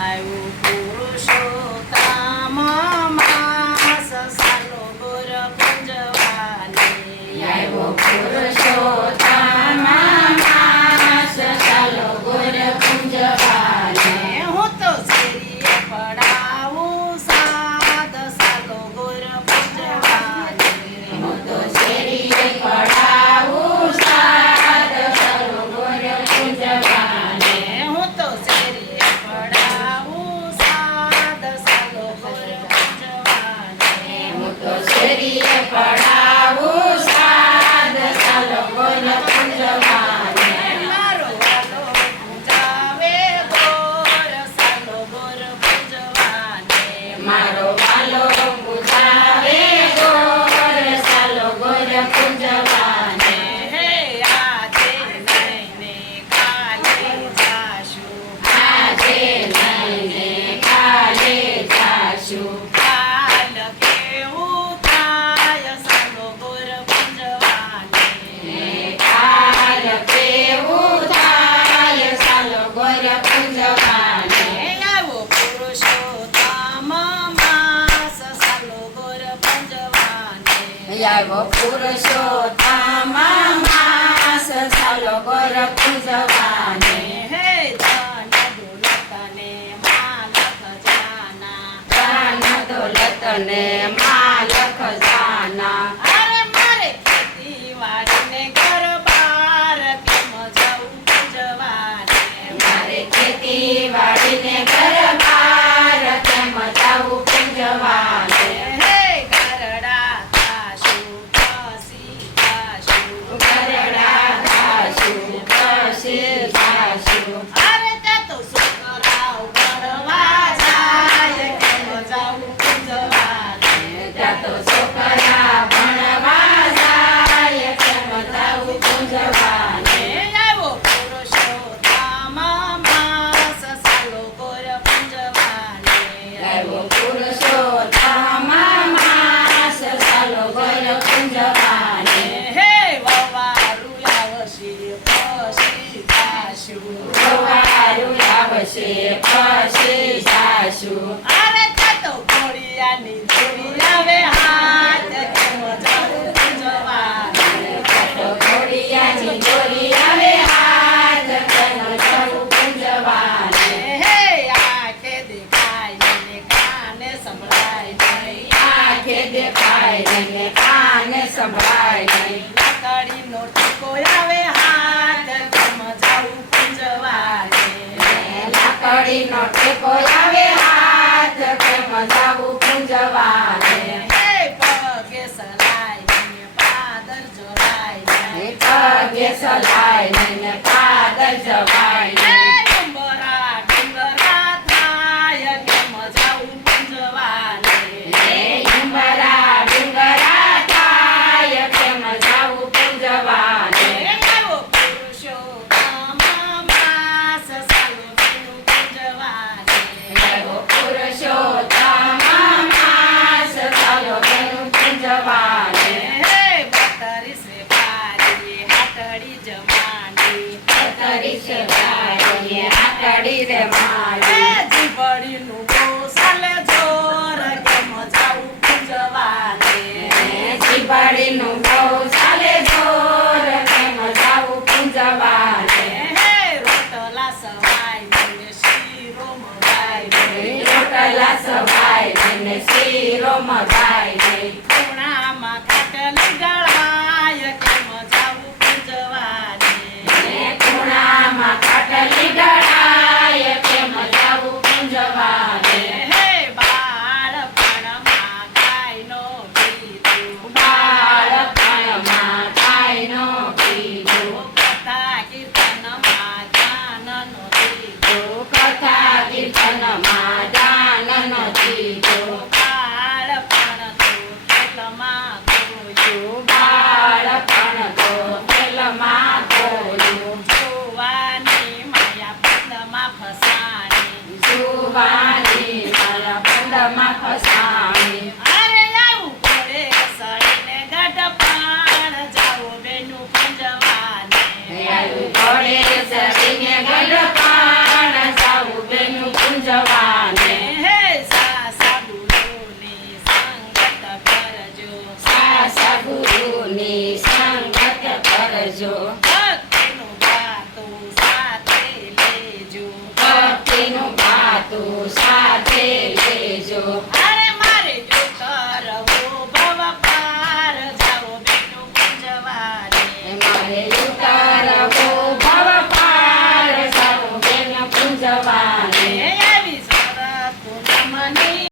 આવ્યું પુરુષોત્તમ માસ સાલો ગોર પૂજવાને આવ્યો પુરુષોત્તમ માસ સાલો ગોર પૂજવાને હું તો શેરીએ પડાવું સાદ સાલો ગોર પૂજવાને હું તો શેરીએ પડાવું સાદ સાલો ગોર પૂજવાને હું તો શેરીએ પડાવું સાદ સાલો ગોર પૂજવાને હું તો શેરીએ પડાવું સાદ સાલો ગોર પૂજવાને મારો વાલો પૂજાવે ગોર સાલો ગોર પૂજવાને મારો વાલો પૂજાવે ગોર સાલો ગોર પૂજવાને હે આજે નઈને કાલે જાશું આજે લઈને કાલે જાશું કાલ કેવું થાય સાલો ગોર પૂજવાને કાલ કેવું થાય સાલો ગોર પૂજવાને આવો પુરુષોત્તમ માસ સાલો ગોર પૂજવાને આવ્યો પુરુષોત્તમ માસ સાલો ગોર પૂજવાને હે ધન દોલતને માલક જાના દાન દોલત ને માલ ખજાના અરે મારે ખેતીવાડીને ઘર બાર કેમ જવું પૂજવાને મારે ખેતી વાડીને ઘર બાર કેમ જાવું પૂજવાને હે ગરડા થાશું પછી થાશું ગરડા થાશું પછી થાશું અરે ત્યાં તો છોકરાઓ ભણવા જાય કેમ જવું પૂજવાને ત્યાં તો છોકરા ભણવા જાય કેમ જાવું પૂજવાને આવો પુરુષોત્તમ માસ સાલો ગોર પૂજવાને આવ્યો પુરુષોત્તમ માસ સાલો ગોર પૂજવાને હે વવારું આવશે પછી જાશું સવારું આવશે પછી જાશું અરે ત્યાં તો ઘોડિયાની જોડી આવે હાથ કેમ જવું પૂજવાને તો ઘોડિયાની દોરી આવે હાથ કેમ જાવું પૂજવાને હે આંખે દેખાય ને કાને સંભળાય નહીં આંખે દેખાય ને કાને સંભળાય નહીં લાકડીનો ટીકો આવે હાથ કેમ જવું પૂજવાને લાકડીનો ટેકો આવે હાથ કેમ જાવું પૂજવાને હે પગે સલાય ને પાદર જોડાય પગે સલાય ને પાદર જવાય હે ડુંગરા ડુંગરા થાય કેમ જવું પૂજવાને ડુંગરા ડુંગરા થાય કેમ જાવું પૂજવાને આવો પુરુષોત્તમ માસ સાલો ગોર પૂજવાને આવ્યો પુરુષોત્તમ માસ સાલો ગોર પૂજવાને હે 32 વેપારી હાટડી જમાડી તરીસ ભાઈએ આટડી રે હે મારી જીવડીનું ગોસાલે જોર કેમ જાવું પૂજવાને જીવાડીનું બહુ ચાલે જોર કેમ જાવું પૂજવાને હે રોટલા સવાય ને શીરો મગાય રોટલા સવાય ને શીરો મગાય ખૂણામાં ખાટલી ગળાય કેમ જાવું પૂજવાને ખૂણામાં ખાટલી ડળાય કેમ જાવું પૂજવાને હે બાળપણમાં ગાયનો કીધું બાળપણમાં કાંઈનો કીધું કથા કીર્તનમાં જાનનો દીધું કથા કીર્તનમાં દાન નથી બાળપણ તો ખેલમાં ખોયું બાળપણ તો ખેલમાં ખોયું જોવાની માયા પદમાં ફસાણી જુવાની મારા પંડમાં ફસાણી અરે આવું પડે સળીને ગઢપાણ જાઓ બેનું પૂજવાને આવ્યું ઘોડે સરીને ગઢપાણ જાવું બેનું પૂજવા રે